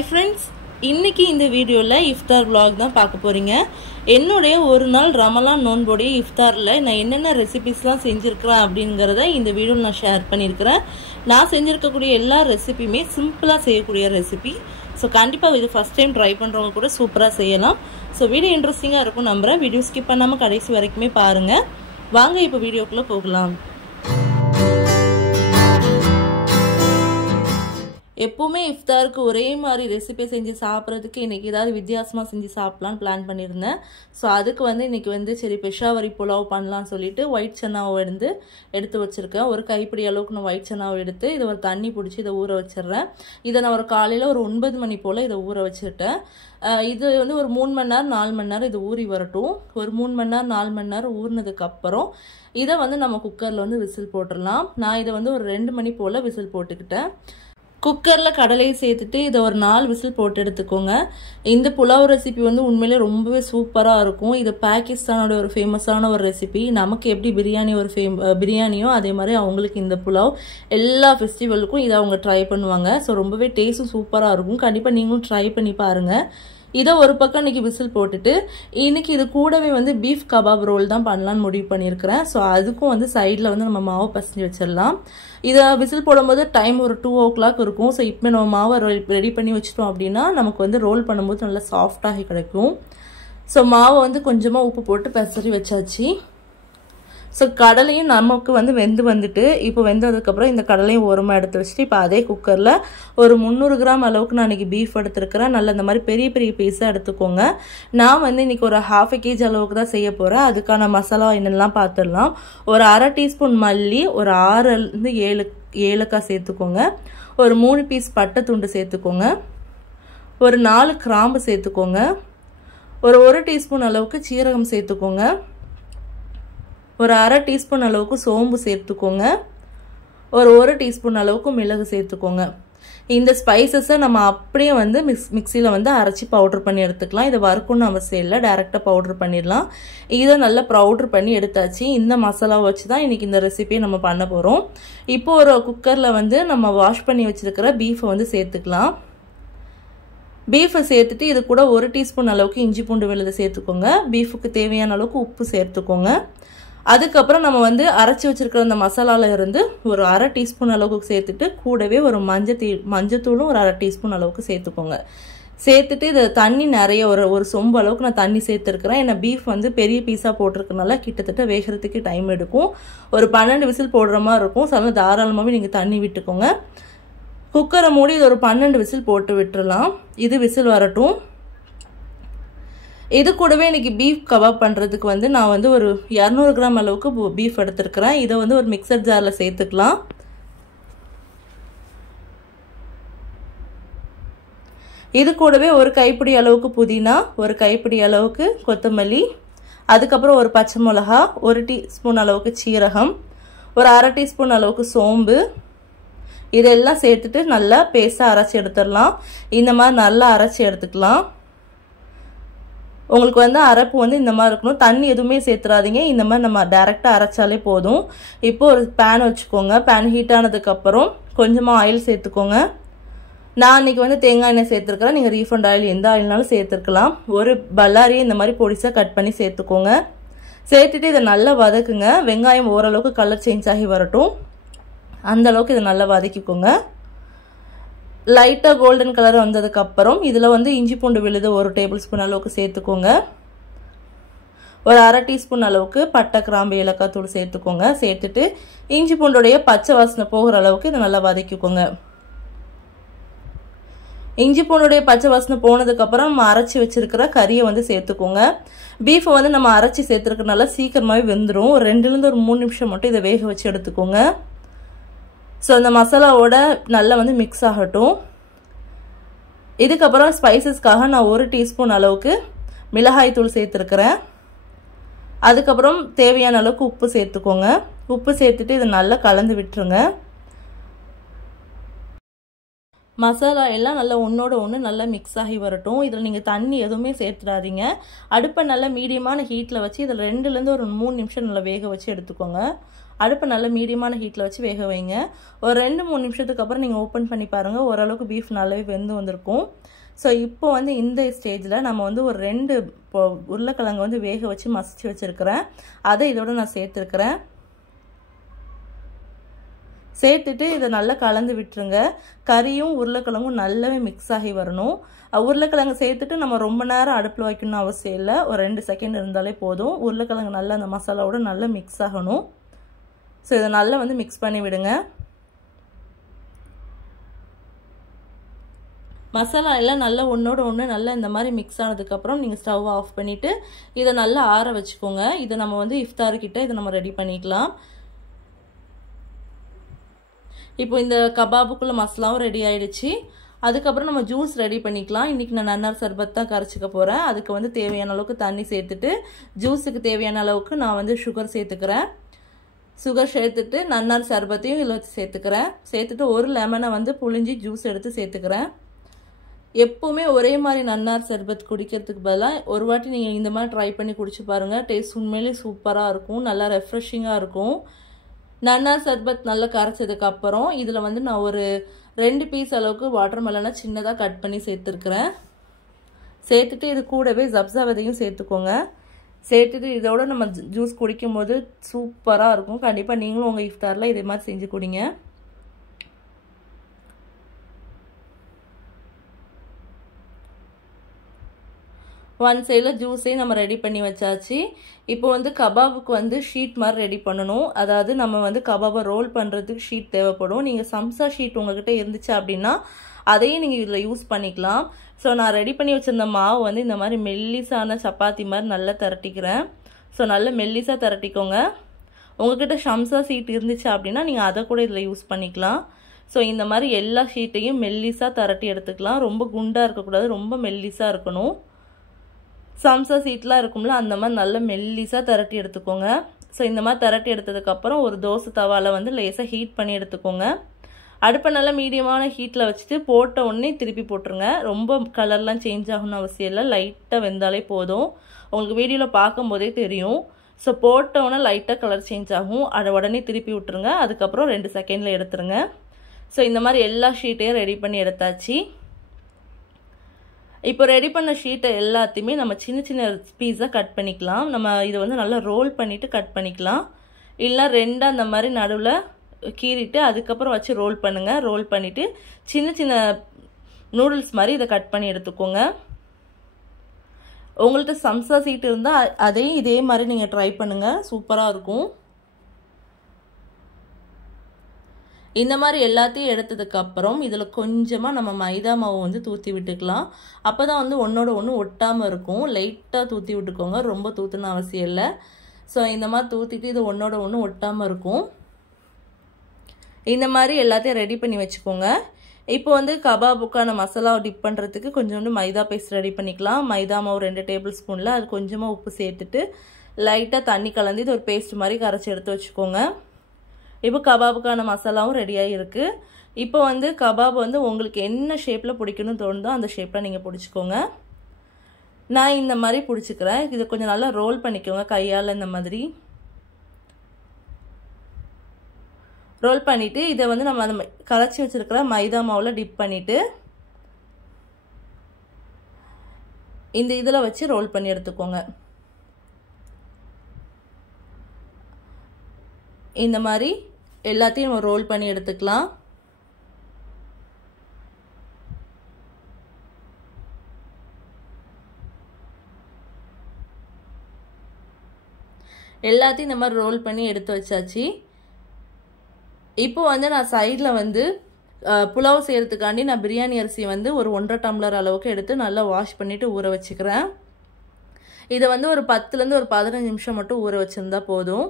Hi friends, இன்னைக்கு இந்த வீடியோல இஃப்தார் vlog தான் பார்க்க போறீங்க. என்னோட ஒரு நாள் ரமலான் நோன்போட இஃப்தார்ல நான் என்னென்ன ரெசிபீஸ்லாம் செஞ்சிருக்கேன் அப்படிங்கறத இந்த வீடியோல நான் ஷேர் பண்ணியிருக்கேன். நான் செஞ்சிருக்க கூடிய எல்லா ரெசிபியுமே சிம்பிளா செய்யக்கூடிய ரெசிபி. சோ கண்டிப்பா இது ஃபர்ஸ்ட் டைம் ட்ரை பண்றவங்க கூட சூப்பரா செய்யலாம். சோ வீடியோ இன்ட்ரஸ்டிங்கா இருக்கும் நம்புறேன். வீடியோ ஸ்கிப் பண்ணாம கடைசி வரைக்கும் பாருங்க. வாங்க இப்போ வீடியோக்குள்ள போகலாம். எப்பவுமே இஃப்தாருக்கு ஒரே மாதிரி ரெசிபி செஞ்சு சாப்பிட்றதுக்கு இன்னைக்கு ஏதாவது வித்தியாசமாக செஞ்சு சாப்பிடலான்னு பிளான் பண்ணியிருந்தேன். ஸோ அதுக்கு இன்னைக்கு சரி பெஷாவரி புலாவ் பண்ணலான்னு சொல்லிட்டு ஒயிட் சன்னாவை எடுத்து வச்சுருக்கேன். ஒரு கைப்பிடி அளவுக்கு நான் ஒயிட் சன்னாவை எடுத்து இதை ஒரு தண்ணி பிடிச்சி இதை ஊற வச்சிடுறேன். இதை நான் ஒரு காலையில் ஒரு 9 மணி போல் இதை ஊற வச்சுட்டேன். இது ஒரு 3 மணி நேரம் 4 மணி நேரம் இது ஊறி வரட்டும். ஒரு 3 மணி நேரம் 4 மணி நேரம் ஊறினதுக்கப்புறம் இதை நம்ம குக்கரில் விசில் போட்டுடலாம். நான் இதை ஒரு 2 மணி போல் விசில் போட்டுக்கிட்டேன். குக்கரில் கடலையை சேர்த்துட்டு இதை ஒரு 4 விசில் போட்டு எடுத்துக்கோங்க. இந்த புலாவ் ரெசிபி உண்மையிலே ரொம்பவே சூப்பராக இருக்கும். இது பாகிஸ்தானோட ஒரு ஃபேமஸான ஒரு ரெசிபி. நமக்கு எப்படி பிரியாணியோ அதே மாதிரி அவங்களுக்கு இந்த புலாவ் எல்லா ஃபெஸ்டிவலுக்கும் இதை அவங்க ட்ரை பண்ணுவாங்க. ஸோ ரொம்பவே டேஸ்ட்டும் சூப்பராக இருக்கும். கண்டிப்பாக நீங்களும் ட்ரை பண்ணி பாருங்கள். இதை ஒரு பக்கம் இன்னைக்கு விசில் போட்டுட்டு இன்னைக்கு இது கூடவே பீஃப் கபாப் ரோல் தான் பண்ணலான்னு முடிவு பண்ணியிருக்கிறேன். ஸோ அதுக்கும் சைடில் நம்ம மாவை பசஞ்சு வச்சிடலாம். இதை விசில் போடும்போது டைம் ஒரு 2 o'clock இருக்கும். ஸோ இப்போ நம்ம மாவை ரெடி பண்ணி வச்சிட்டோம் அப்படின்னா நமக்கு ரோல் பண்ணும்போது நல்லா சாஃப்டாகி கிடைக்கும். ஸோ மாவை கொஞ்சமாக உப்பு போட்டு பெசரி வச்சாச்சு. ஸோ கடலையும் நமக்கு வெந்து வந்துட்டு இப்போ வெந்ததுக்கப்புறம் இந்த கடலையும் ஓரமாக எடுத்து வச்சுட்டு இப்போ அதே குக்கரில் ஒரு 300 கிராம் அளவுக்கு நான் இன்றைக்கி பீஃப் எடுத்துருக்கிறேன். நல்லா இந்த மாதிரி பெரிய பெரிய பீஸாக எடுத்துக்கோங்க. நான் இன்றைக்கி ஒரு 1/2 kg அளவுக்கு தான் செய்ய போகிறேன். அதுக்கான மசாலா என்னெல்லாம் பார்த்துடலாம். ஒரு 1/2 டீஸ்பூன் மல்லி, ஒரு 6 7 ஏலக்காய் சேர்த்துக்கோங்க. ஒரு 3 பீஸ் பட்டை துண்டு சேர்த்துக்கோங்க. ஒரு 4 கிராம்பு சேர்த்துக்கோங்க. ஒரு 1 டீஸ்பூன் அளவுக்கு சீரகம் சேர்த்துக்கோங்க. ஒரு 1/2 டீஸ்பூன் அளவுக்கு சோம்பு சேர்த்துக்கோங்க. ஒரு 1 டீஸ்பூன் அளவுக்கு மிளகு சேர்த்துக்கோங்க. இந்த ஸ்பைசஸை நம்ம அப்படியே மிக்சியில் அரைச்சி பவுடர் பண்ணி எடுத்துக்கலாம். இதை வறுக்கணும்னு அவசியம் இல்லை, டைரெக்டாக பவுடர் பண்ணிடலாம். இதை நல்லா பவுடர் பண்ணி எடுத்தாச்சு. இந்த மசாலாவை வச்சு தான் இன்றைக்கி இந்த ரெசிபியை நம்ம பண்ண போகிறோம். இப்போ ஒரு குக்கரில் நம்ம வாஷ் பண்ணி வச்சுருக்கிற பீஃபை சேர்த்துக்கலாம். பீஃபை சேர்த்துட்டு இது கூட 1 டீஸ்பூன் அளவுக்கு இஞ்சி பூண்டு விழுது சேர்த்துக்கோங்க. பீஃபுக்கு தேவையான அளவுக்கு உப்பு சேர்த்துக்கோங்க. அதுக்கப்புறம் நம்ம அரைச்சி வச்சிருக்கிற அந்த மசாலால இருந்து ஒரு 1/2 டீஸ்பூன் அளவுக்கு சேர்த்துட்டு கூடவே ஒரு மஞ்சத்தூளும் ஒரு 1/2 டீஸ்பூன் அளவுக்கு சேர்த்துக்கோங்க. சேர்த்துட்டு இது தண்ணி நிறைய ஒரு சொம்பு அளவுக்கு நான் தண்ணி சேர்த்துருக்கிறேன். ஏன்னா பீஃப் பெரிய பீஸாக போட்டிருக்கனால கிட்டத்தட்ட வேகிறதுக்கு டைம் எடுக்கும். ஒரு 12 விசில் போடுற மாதிரி இருக்கும். அதனால தாராளமாகவே நீங்கள் தண்ணி விட்டுக்கோங்க. குக்கரை மூடி இது ஒரு 12 விசில் போட்டு விட்டுறலாம். இது விசில் வரட்டும். இது கூடவே இன்னைக்கு பீஃப் கபாப் பண்ணுறதுக்கு நான் ஒரு 200 கிராம் அளவுக்கு பீஃப் எடுத்துருக்கிறேன். இதை ஒரு மிக்சர் ஜாரில் சேர்த்துக்கலாம். இது கூடவே ஒரு கைப்பிடி அளவுக்கு புதினா, ஒரு கைப்பிடி அளவுக்கு கொத்தமல்லி, அதுக்கப்புறம் ஒரு பச்சை மிளகா, 1 டீஸ்பூன் அளவுக்கு சீரகம், ஒரு 1/2 டீஸ்பூன் அளவுக்கு சோம்பு, இதெல்லாம் சேர்த்துட்டு நல்லா பேஸ்ட்டாக அரைச்சி எடுத்துடலாம். இந்த மாதிரி நல்லா அரைச்சி எடுத்துக்கலாம். உங்களுக்கு அரைப்பு இந்த மாதிரி இருக்கணும். தண்ணி எதுவுமே சேர்த்துறாதீங்க. இந்த மாதிரி நம்ம டைரெக்டாக அரைச்சாலே போதும். இப்போ ஒரு பேன் வச்சுக்கோங்க. பேன் ஹீட் ஆனதுக்கப்புறம் கொஞ்சமாக ஆயில் சேர்த்துக்கோங்க. நான் இன்னைக்கு தேங்காய் எண்ணெய் சேர்த்துருக்கிறேன். நீங்கள் ரீஃபண்ட் ஆயில் எந்த ஆயில்னாலும் சேர்த்துருக்கலாம். ஒரு பல்லாரியை இந்த மாதிரி பொடிசாக கட் பண்ணி சேர்த்துக்கோங்க. சேர்த்துட்டு இதை நல்லா வதக்குங்க. வெங்காயம் ஓரளவுக்கு கலர் சேஞ்ச் ஆகி வரட்டும். அந்த அளவுக்கு இதை நல்லா வதக்கிக்கோங்க. லைட்டாக கோல்டன் கலர் வந்ததுக்கப்புறம் இதில் இஞ்சி பூண்டு விழுது 1 டேபிள் ஸ்பூன் அளவுக்கு சேர்த்துக்கோங்க. ஒரு 1/2 டீஸ்பூன் அளவுக்கு பட்டை கிராம்பு ஏலக்காய் தூள் சேர்த்துக்கோங்க. சேர்த்துட்டு இஞ்சி பூண்டுடைய பச்சை வாசனை போகிற அளவுக்கு இதை நல்லா வதக்கிக்கோங்க. இஞ்சி பூண்டுடைய பச்சை வாசனை போனதுக்கப்புறம் நம்ம அரைச்சி வச்சிருக்கிற கறியை சேர்த்துக்கோங்க. பீஃபை நம்ம அரைச்சி சேர்த்துருக்கனால சீக்கிரமாகவே வெந்துடும். ஒரு 2லேருந்து ஒரு 3 நிமிஷம் மட்டும் இதை வேக வச்சு எடுத்துக்கோங்க. ஸோ அந்த மசாலாவோட நல்லா மிக்ஸ் ஆகட்டும். இதுக்கப்புறம் ஸ்பைசஸ்க்காக நான் 1 டீஸ்பூன் அளவுக்கு மிளகாய் தூள் சேர்த்துருக்கிறேன். அதுக்கப்புறம் தேவையான அளவுக்கு உப்பு சேர்த்துக்கோங்க. உப்பு சேர்த்துட்டு இதை நல்லா கலந்து விட்டுருங்க. மசாலா எல்லாம் நல்லா ஒன்றோட ஒன்று நல்லா மிக்ஸ் ஆகி வரட்டும். இதில் நீங்கள் தண்ணி எதுவுமே சேர்த்துடாதீங்க. அடுப்பை நல்லா மீடியமான ஹீட்டில் வச்சு இதில் 2லேருந்து ஒரு 3 நிமிஷம் நல்லா வேக வச்சு எடுத்துக்கோங்க. அடுப்பை நல்லா மீடியமான ஹீட்டில் வச்சு வேக வைங்க. ஒரு 2-3 நிமிஷத்துக்கு அப்புறம் நீங்கள் ஓப்பன் பண்ணி பாருங்கள். ஓரளவுக்கு பீஃப் நல்லாவே வெந்து வந்திருக்கும். ஸோ இப்போ வந்து இந்த ஸ்டேஜில் நம்ம வந்து ஒரு 2 உருளைக்கிழங்கு வந்து வேக வச்சு மசிச்சு வச்சுருக்கிறேன். அதை இதோட நான் சேர்த்துருக்கிறேன். சேர்த்துட்டு இதை நல்லா கலந்து விட்டுருங்க. கறியும் உருளைக்கிழங்கும் நல்லாவே மிக்ஸ் ஆகி வரணும். உருளைக்கிழங்கு சேர்த்துட்டு நம்ம ரொம்ப நேரம் அடுப்பில் வைக்கணும்னு அவசியம் இல்லை. ஒரு 2 செகண்ட் இருந்தாலே போதும். உருளைக்கிழங்கு நல்லா அந்த மசாலாவோட நல்லா மிக்ஸ் ஆகணும். ஸோ இதை நல்லா வந்து மிக்ஸ் பண்ணி விடுங்க. மசாலா எல்லாம் நல்லா ஒன்றோட ஒன்று நல்லா இந்த மாதிரி மிக்ஸ் ஆனதுக்கப்புறம் நீங்கள் ஸ்டவ் ஆஃப் பண்ணிவிட்டு இதை நல்லா ஆற வச்சுக்கோங்க. இதை நம்ம வந்து இஃப்தார்கிட்ட இதை நம்ம ரெடி பண்ணிக்கலாம். இப்போ இந்த கபாபுக்குள்ள மசாலாவும் ரெடி ஆயிடுச்சு. அதுக்கப்புறம் நம்ம ஜூஸ் ரெடி பண்ணிக்கலாம். இன்றைக்கி நான் நன்னார் சர்பத் தான் கரைச்சிக்க போகிறேன். அதுக்கு வந்து தேவையான அளவுக்கு தண்ணி சேர்த்துட்டு ஜூஸுக்கு தேவையான அளவுக்கு நான் வந்து சுகர் சேர்த்துக்கிறேன். சுகர் சேர்த்துட்டு நன்னார் சர்பத்தையும் இதில் வச்சு சேர்த்துக்கிறேன். சேர்த்துட்டு ஒரு லெமனை வந்து புழிஞ்சி ஜூஸ் எடுத்து சேர்த்துக்கிறேன். எப்போவுமே ஒரே மாதிரி நன்னார் சர்பத் குடிக்கிறதுக்கு பதிலாக ஒரு வாட்டி நீங்கள் இந்த மாதிரி ட்ரை பண்ணி குடிச்சு பாருங்கள். டேஸ்ட் உண்மையிலே சூப்பராக இருக்கும். நல்லா ரெஃப்ரெஷிங்காக இருக்கும். நன்னார் சர்பத் நல்லா கரைச்சதுக்கப்புறம் இதில் வந்து நான் ஒரு 2 பீஸ் அளவுக்கு வாட்டர் மெலனை சின்னதாக கட் பண்ணி சேர்த்துருக்குறேன். சேர்த்துட்டு இது கூடவே சப்ஸா விதையும் சேர்த்துக்கோங்க. சேர்த்துட்டு இதோட நம்ம ஜூஸ் குடிக்கும் போது சூப்பராக இருக்கும். கண்டிப்பாக நீங்களும் உங்கள் இஃப்தாரில் இதே மாதிரி செஞ்சு குடிங்க. ஒன் சைடில் ஜூஸையும் நம்ம ரெடி பண்ணி வச்சாச்சு. இப்போ வந்து கபாபுக்கு வந்து ஷீட் மாதிரி ரெடி பண்ணணும். அதாவது நம்ம வந்து கபாபை ரோல் பண்ணுறதுக்கு ஷீட் தேவைப்படும். நீங்கள் சம்சா ஷீட் உங்கள்கிட்ட இருந்துச்சு அப்படின்னா அதையும் நீங்கள் இதில் யூஸ் பண்ணிக்கலாம். ஸோ நான் ரெடி பண்ணி வச்சுருந்த மாவு வந்து இந்த மாதிரி மெல்லிசான சப்பாத்தி மாதிரி நல்லா திரட்டிக்கிறேன். ஸோ நல்லா மெல்லிசாக திரட்டிக்கோங்க. உங்கள்கிட்ட சம்சா ஷீட் இருந்துச்சு அப்படின்னா நீங்கள் அதை கூட இதில் யூஸ் பண்ணிக்கலாம். ஸோ இந்த மாதிரி எல்லா ஷீட்டையும் மெல்லிசாக திரட்டி எடுத்துக்கலாம். ரொம்ப குண்டாக இருக்கக்கூடாது, ரொம்ப மெல்லிசாக இருக்கணும். சம்சா சீட்லாம் இருக்கும்ல அந்த மாதிரி நல்லா மெல்லிசாக திரட்டி எடுத்துக்கோங்க. ஸோ இந்த மாதிரி திரட்டி எடுத்ததுக்கப்புறம் ஒரு தோசை தவாவில் வந்து லேசாக ஹீட் பண்ணி எடுத்துக்கோங்க. அடுப்பை நல்லா மீடியமான ஹீட்டில் வச்சுட்டு போட்ட உடனே திருப்பி போட்டுருங்க. ரொம்ப கலர்லாம் சேஞ்ச் ஆகணும்னு அவசியம் இல்லை. லைட்டாக வெந்தாலே போதும். உங்களுக்கு வீடியோவில் பார்க்கும்போதே தெரியும். ஸோ போட்ட உடனே லைட்டாக கலர் சேஞ்ச் ஆகும். அதை உடனே திருப்பி விட்டுருங்க. அதுக்கப்புறம் 2 செகண்டில் எடுத்துருங்க. ஸோ இந்த மாதிரி எல்லா ஷீட்டையும் ரெடி பண்ணி எடுத்தாச்சு. இப்போ ரெடி பண்ண ஷீட்டை எல்லாத்தையுமே நம்ம சின்ன சின்ன பீஸாக கட் பண்ணிக்கலாம். நம்ம இதை வந்து நல்லா ரோல் பண்ணிவிட்டு கட் பண்ணிக்கலாம். இல்லை 2 அந்த மாதிரி நடுவில் கீறிட்டு அதுக்கப்புறம் வச்சு ரோல் பண்ணுங்கள். ரோல் பண்ணிவிட்டு சின்ன சின்ன நூடுல்ஸ் மாதிரி இதை கட் பண்ணி எடுத்துக்கோங்க. உங்கள்கிட்ட சம்சா சீட் இருந்தால் அதையும் இதே மாதிரி நீங்கள் ட்ரை பண்ணுங்கள். சூப்பராக இருக்கும். இந்த மாதிரி எல்லாத்தையும் எடுத்ததுக்கப்புறம் இதில் கொஞ்சமாக நம்ம மைதா மாவு வந்து தூற்றி விட்டுக்கலாம். அப்போ தான் வந்து ஒன்றோட ஒன்று ஒட்டாமல் இருக்கும். லைட்டாக தூற்றி விட்டுக்கோங்க. ரொம்ப தூத்துன்னு அவசியம் இல்லை. ஸோ இந்த மாதிரி தூற்றிட்டு இது ஒன்றோட ஒன்று ஒட்டாமல் இருக்கும். இந்த மாதிரி எல்லாத்தையும் ரெடி பண்ணி வச்சுக்கோங்க. இப்போ வந்து கபாபுக்கான மசாலாவை டிப் பண்ணுறதுக்கு கொஞ்சோண்டு மைதா பேஸ்ட் ரெடி பண்ணிக்கலாம். மைதா மாவு 2 டேபிள் ஸ்பூனில் அது கொஞ்சமாக உப்பு சேர்த்துட்டு லைட்டாக தண்ணி கலந்து இது ஒரு பேஸ்ட் மாதிரி கரைச்சி எடுத்து வச்சுக்கோங்க. இப்போ கபாபுக்கான மசாலாவும் ரெடியாக இருக்குது. இப்போ வந்து கபாப் வந்து உங்களுக்கு என்ன ஷேப்பில் பிடிக்கணும்னு தோணுதோ அந்த ஷேப்பில் நீங்கள் பிடிச்சிக்கோங்க. நான் இந்த மாதிரி பிடிச்சிக்கிறேன். இதை கொஞ்சம் நல்லா ரோல் பண்ணிக்கோங்க கையால். இந்த மாதிரி ரோல் பண்ணிவிட்டு இதை வந்து நம்ம அந்த கரைச்சி வச்சுருக்கிற மைதா மாவில் டிப் பண்ணிவிட்டு இந்த இதில் வச்சு ரோல் பண்ணி எடுத்துக்கோங்க. இந்த மாதிரி எல்லாத்தையும் நம்ம ரோல் பண்ணி எடுத்துக்கலாம். எல்லாத்தையும் இந்த மாதிரி ரோல் பண்ணி எடுத்து வச்சாச்சு. இப்போ வந்து நான் சைடில் வந்து புலாவ் செய்கிறதுக்காண்டி நான் பிரியாணி அரிசி வந்து ஒரு 1.5 டம்ளர் அளவுக்கு எடுத்து நல்லா வாஷ் பண்ணிவிட்டு ஊற வச்சுக்கிறேன். இதை வந்து ஒரு 10லேருந்து ஒரு 15 நிமிஷம் மட்டும் ஊற வச்சுருந்தா போதும்.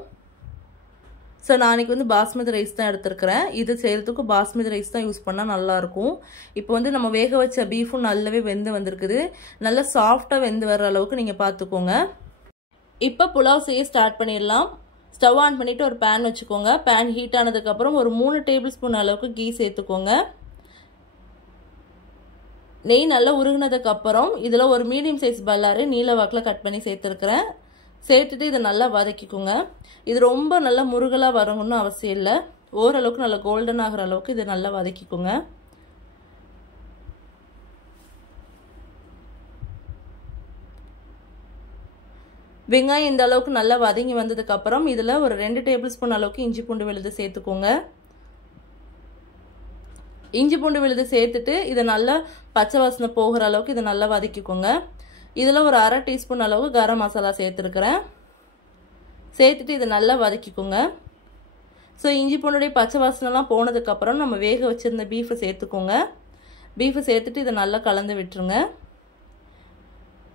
ஸோ நான் அன்றைக்கி வந்து பாஸ்மதி ரைஸ் தான் எடுத்துருக்கிறேன். இது செய்கிறதுக்கு பாஸ்மதி ரைஸ் தான் யூஸ் பண்ணால் நல்லாயிருக்கும். இப்போ வந்து நம்ம வேக வச்ச பீஃபும் நல்லாவே வெந்து வந்திருக்குது. நல்லா சாஃப்டாக வெந்து வர்ற அளவுக்கு நீங்கள் பார்த்துக்கோங்க. இப்போ புலாவ் செய்ய ஸ்டார்ட் பண்ணிடலாம். ஸ்டவ் ஆன் பண்ணிவிட்டு ஒரு பேன் வச்சுக்கோங்க. பேன் ஹீட் ஆனதுக்கப்புறம் ஒரு 3 டேபிள் ஸ்பூன் அளவுக்கு கீ சேர்த்துக்கோங்க. நெய் நல்லா உருகுனதுக்கு அப்புறம் இதில் ஒரு மீடியம் சைஸ் பல்லாரி நீல வாக்கில் கட் பண்ணி சேர்த்துருக்கிறேன். சேர்த்துட்டு இதை நல்லா வதக்கிக்கோங்க. இது ரொம்ப நல்லா முருகலாக வரணும்னு அவசியம் இல்லை. ஓரளவுக்கு நல்லா கோல்டன் ஆகிற அளவுக்கு இதை நல்லா வதக்கிக்கோங்க. வெங்காயம் இந்த அளவுக்கு நல்லா வதங்கி வந்ததுக்கப்புறம் இதில் ஒரு 2 டேபிள் ஸ்பூன் அளவுக்கு இஞ்சி பூண்டு விழுது சேர்த்துக்கோங்க. இஞ்சி பூண்டு விழுது சேர்த்துட்டு இதை நல்லா பச்சை வாசனை போகிற அளவுக்கு இதை நல்லா வதக்கிக்கோங்க. இதில் ஒரு 1/2 டீஸ்பூன் அளவு கரம் மசாலா சேர்த்துருக்கிறேன். சேர்த்துட்டு இதை நல்லா வதக்கிக்கோங்க. ஸோ இஞ்சி பூண்டுடைய பச்சை வாசனைலாம் போனதுக்கப்புறம் நம்ம வேக வச்சுருந்த பீஃபை சேர்த்துக்கோங்க. பீஃபை சேர்த்துட்டு இதை நல்லா கலந்து விட்டுருங்க.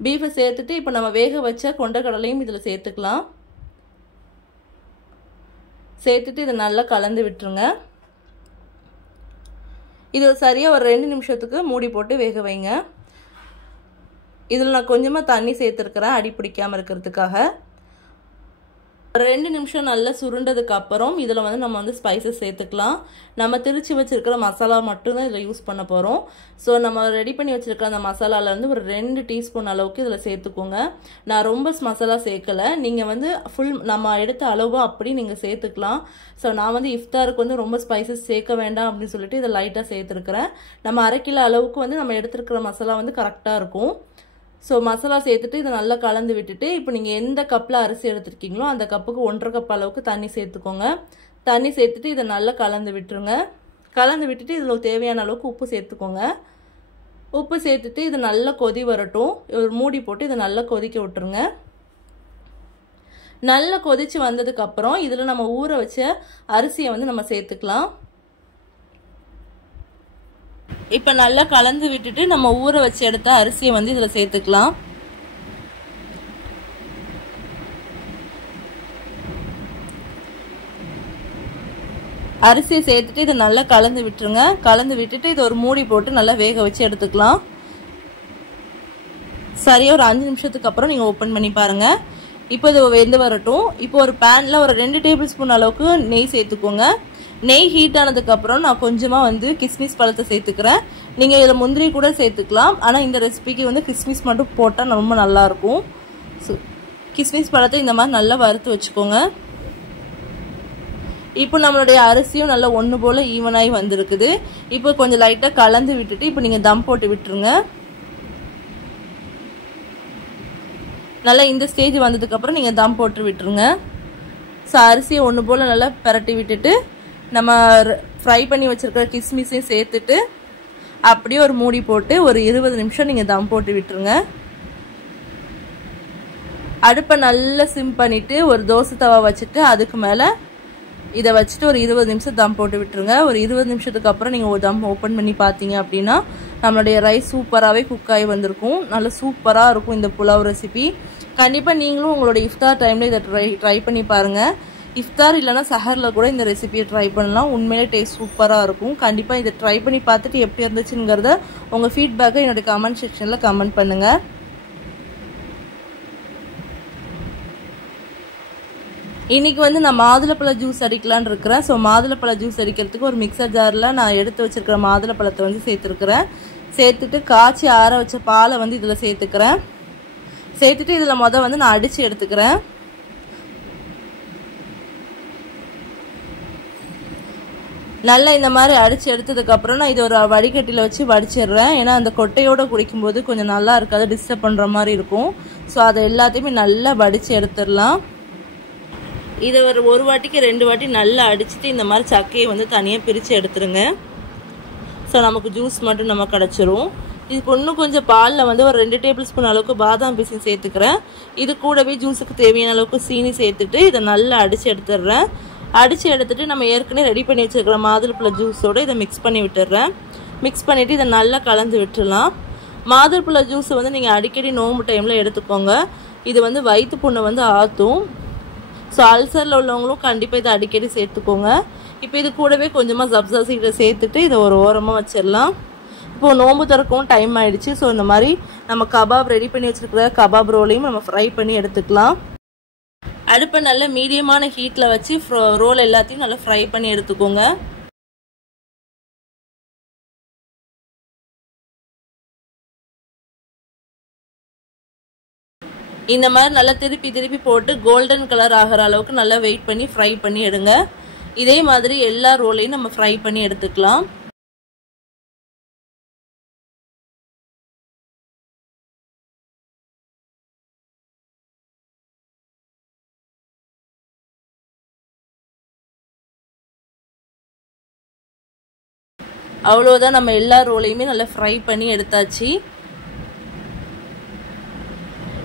பீஃபை சேர்த்துட்டு இப்போ நம்ம வேக வச்ச கொண்டக்கடலையும் இதில் சேர்த்துக்கலாம். சேர்த்துட்டு இதை நல்லா கலந்து விட்டுருங்க. இது சரியாக ஒரு 2 நிமிஷத்துக்கு மூடி போட்டு வேக வைங்க. இதில் நான் கொஞ்சமாக தண்ணி சேர்த்துருக்கிறேன் அடி பிடிக்காமல் இருக்கிறதுக்காக. 2 நிமிஷம் நல்லா சுருண்டதுக்கு அப்புறம் இதில் வந்து நம்ம வந்து ஸ்பைசஸ் சேர்த்துக்கலாம். நம்ம திரிச்சு வச்சுருக்கிற மசாலா மட்டும்தான் இதில் யூஸ் பண்ண போகிறோம். ஸோ நம்ம ரெடி பண்ணி வச்சுருக்கிற அந்த மசாலாலேருந்து ஒரு 2 டீஸ்பூன் அளவுக்கு இதில் சேர்த்துக்கோங்க. நான் ரொம்ப மசாலா சேர்க்கலை. நீங்கள் வந்து ஃபுல் நம்ம எடுத்த அளவு அப்படி நீங்கள் சேர்த்துக்கலாம். ஸோ நான் வந்து இஃப்தாருக்கு வந்து ரொம்ப ஸ்பைசஸ் சேர்க்க வேண்டாம் அப்படின்னு சொல்லிட்டு இதை லைட்டாக சேர்த்துருக்கிறேன். நம்ம 1/2 கிலோ அளவுக்கு வந்து நம்ம எடுத்துருக்கிற மசாலா வந்து கரெக்டாக இருக்கும். ஸோ மசாலா சேர்த்துட்டு இதை நல்லா கலந்து விட்டுட்டு இப்போ நீங்கள் எந்த கப்பில் அரிசி எடுத்துருக்கீங்களோ அந்த கப்புக்கு 1/2 கப் அளவுக்கு தண்ணி சேர்த்துக்கோங்க. தண்ணி சேர்த்துட்டு இதை நல்லா கலந்து விட்டுருங்க. கலந்து விட்டுட்டு இதில் தேவையான அளவுக்கு உப்பு சேர்த்துக்கோங்க. உப்பு சேர்த்துட்டு இது நல்லா கொதி வரட்டும். ஒரு மூடி போட்டு இதை நல்லா கொதிக்க விட்டுருங்க. நல்லா கொதிச்சு வந்ததுக்கப்புறம் இதில் நம்ம ஊற வச்ச அரிசியை வந்து நம்ம சேர்த்துக்கலாம். இப்போ நல்லா கலந்து விட்டுட்டு நம்ம ஊற வச்சு எடுத்த அரிசியை வந்து இதில் சேர்த்துக்கலாம். அரிசியை சேர்த்துட்டு இதை நல்லா கலந்து விட்டுருங்க. கலந்து விட்டுட்டு இதை ஒரு மூடி போட்டு நல்லா வேக வச்சு எடுத்துக்கலாம். சரியாக ஒரு 5 நிமிஷத்துக்கு அப்புறம் நீங்கள் ஓப்பன் பண்ணி பாருங்கள். இப்போ இது வெந்து வரட்டும். இப்போ ஒரு பேனில் ஒரு 2 டேபிள் ஸ்பூன் அளவுக்கு நெய் சேர்த்துக்கோங்க. நெய் ஹீட் ஆனதுக்கப்புறம் நான் கொஞ்சமாக வந்து கிஸ்மிஸ் பழத்தை சேர்த்துக்கிறேன். நீங்கள் இதில் முந்திரி கூட சேர்த்துக்கலாம். ஆனால் இந்த ரெசிபிக்கு வந்து கிஸ்மிஸ் மட்டும் போட்டால் ரொம்ப நல்லாயிருக்கும். ஸோ கிஸ்மிஸ் பழத்தை இந்த மாதிரி நல்லா வறுத்து வச்சுக்கோங்க. இப்போ நம்மளுடைய அரிசியும் நல்லா ஒன்று போல் ஈவனாகி வந்திருக்குது. இப்போ கொஞ்சம் லைட்டாக கலந்து விட்டுட்டு இப்போ நீங்கள் தம் போட்டு விட்டுருங்க. நல்லா இந்த ஸ்டேஜ் வந்ததுக்கப்புறம் நீங்கள் தம் போட்டு விட்டுருங்க. ஸோ அரிசியை ஒன்று போல் நல்லா பரட்டி விட்டுட்டு நம்ம ஃப்ரை பண்ணி வச்சுருக்கிற கிஸ்மிஸையும் சேர்த்துட்டு அப்படியே ஒரு மூடி போட்டு ஒரு 20 நிமிஷம் நீங்கள் தம் போட்டு விட்டுருங்க. அடுப்பை நல்லா சிம் பண்ணிவிட்டு ஒரு தோசை தவா வச்சுட்டு அதுக்கு மேலே இதை வச்சுட்டு ஒரு 20 நிமிஷம் தம் போட்டு விட்டுருங்க. ஒரு 20 நிமிஷத்துக்கு அப்புறம் நீங்கள் ஒரு தம் ஓப்பன் பண்ணி பார்த்தீங்க அப்படின்னா நம்மளுடைய ரைஸ் சூப்பராகவே குக் ஆகி வந்திருக்கும். நல்லா சூப்பராக இருக்கும் இந்த புலாவ் ரெசிபி. கண்டிப்பாக நீங்களும் உங்களோட இஃப்தார் டைமில் இதை ட்ரை பண்ணி பாருங்கள். இஃப்தார் இல்லைனா சஹரில் கூட இந்த ரெசிபியை ட்ரை பண்ணலாம். உண்மையிலே டேஸ்ட் சூப்பராக இருக்கும். கண்டிப்பாக இதை ட்ரை பண்ணி பார்த்துட்டு எப்படி இருந்துச்சுங்கிறத உங்கள் ஃபீட்பேக்கை என்னுடைய கமெண்ட் செக்ஷனில் கமெண்ட் பண்ணுங்கள். இன்றைக்கி வந்து நான் மாதுளப்பழ ஜூஸ் அடிக்கலான்னு இருக்கிறேன். ஸோ மாதுளப்பழ ஜூஸ் அடிக்கிறதுக்கு ஒரு மிக்சர் ஜாரில் நான் எடுத்து வச்சுருக்கிற மாதுளப்பழத்தை வந்து சேர்த்துருக்குறேன். சேர்த்துட்டு காய்ச்சி ஆற வச்ச பாலை வந்து இதில் சேர்த்துக்கிறேன். சேர்த்துட்டு இதில் வந்து நான் அடித்து எடுத்துக்கிறேன். நல்லா இந்த மாதிரி அடித்து எடுத்ததுக்கப்புறம் நான் இது ஒரு வடிகட்டியில் வச்சு வடிச்சிடுறேன். ஏன்னா அந்த கொட்டையோடு குடிக்கும்போது கொஞ்சம் நல்லா இருக்காது, டிஸ்டர்ப் பண்ணுற மாதிரி இருக்கும். ஸோ அதை எல்லாத்தையுமே நல்லா வடித்து எடுத்துடலாம். இதை ஒரு வாட்டிக்கு 2 வாட்டி நல்லா அடிச்சுட்டு இந்த மாதிரி சக்கையை வந்து தனியாக பிரித்து எடுத்துருங்க. ஸோ நமக்கு ஜூஸ் மட்டும் நம்ம கிடச்சிரும். இதுக்கு இன்னும் கொஞ்சம் பாலில் வந்து ஒரு 2 டேபிள் ஸ்பூன் அளவுக்கு பாதாம் பீசி சேர்த்துக்கிறேன். இது கூடவே ஜூஸுக்கு தேவையான அளவுக்கு சீனி சேர்த்துட்டு இதை நல்லா அடித்து எடுத்துடுறேன். அடித்து எடுத்துகிட்டு நம்ம ஏற்கனவே ரெடி பண்ணி வச்சுருக்கிற மாதுளப்பழ ஜூஸோடு இதை மிக்ஸ் பண்ணி விட்டுடுறேன். மிக்ஸ் பண்ணிவிட்டு இதை நல்லா கலந்து விட்டுடலாம். மாதுளப்பழ ஜூஸை வந்து நீங்கள் அடிக்கடி நோம்பு டைமில் எடுத்துக்கோங்க. இது வந்து வயிற்று புண்ணை வந்து ஆற்றும். ஸோ அல்சரில் உள்ளவங்களும் கண்டிப்பாக இதை அடிக்கடி சேர்த்துக்கோங்க. இப்போ இது கூடவே கொஞ்சமாக சப்ஸா சீடை சேர்த்துட்டு இதை ஒரு ஓரமாக வச்சிடலாம். இப்போது நோம்பு திறக்கவும் டைம் ஆகிடுச்சு. ஸோ இந்த மாதிரி நம்ம கபாப் ரெடி பண்ணி வச்சுருக்கிற கபாப் ரோலையும் நம்ம ஃப்ரை பண்ணி எடுத்துக்கலாம். அடுப்பை நல்ல மீடியமான ஹீட்டில் வச்சு ரோல் எல்லாத்தையும் நல்லா ஃப்ரை பண்ணி எடுத்துக்கோங்க. இந்த மாதிரி நல்லா திருப்பி திருப்பி போட்டு கோல்டன் கலர் ஆகிற அளவுக்கு நல்லா வெயிட் பண்ணி ஃப்ரை பண்ணி எடுங்க. இதே மாதிரி எல்லா ரோலையும் நம்ம ஃப்ரை பண்ணி எடுத்துக்கலாம். அவ்வளோதான், நம்ம எல்லா ரோலையுமே நல்லா ஃப்ரை பண்ணி எடுத்தாச்சு.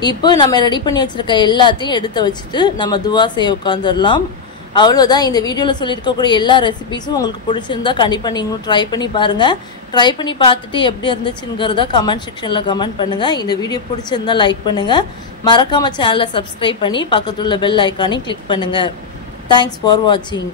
இப்போ நம்ம ரெடி பண்ணி வச்சிருக்க எல்லாத்தையும் எடுத்து வச்சுட்டு நம்ம துவா செய்ய உட்காந்துடலாம். அவ்வளோதான். இந்த வீடியோவில் சொல்லியிருக்கக்கூடிய எல்லா ரெசிபீஸும் உங்களுக்கு பிடிச்சிருந்தா கண்டிப்பாக நீங்களும் ட்ரை பண்ணி பாருங்கள். ட்ரை பண்ணி பார்த்துட்டு எப்படி இருந்துச்சுங்கிறத கமெண்ட் செக்ஷனில் கமெண்ட் பண்ணுங்கள். இந்த வீடியோ பிடிச்சிருந்தா லைக் பண்ணுங்கள். மறக்காமல் சேனலை சப்ஸ்கிரைப் பண்ணி பக்கத்தில் உள்ள பெல் ஐக்கானையும் கிளிக் பண்ணுங்கள். தேங்க்ஸ் ஃபார் வாட்சிங்.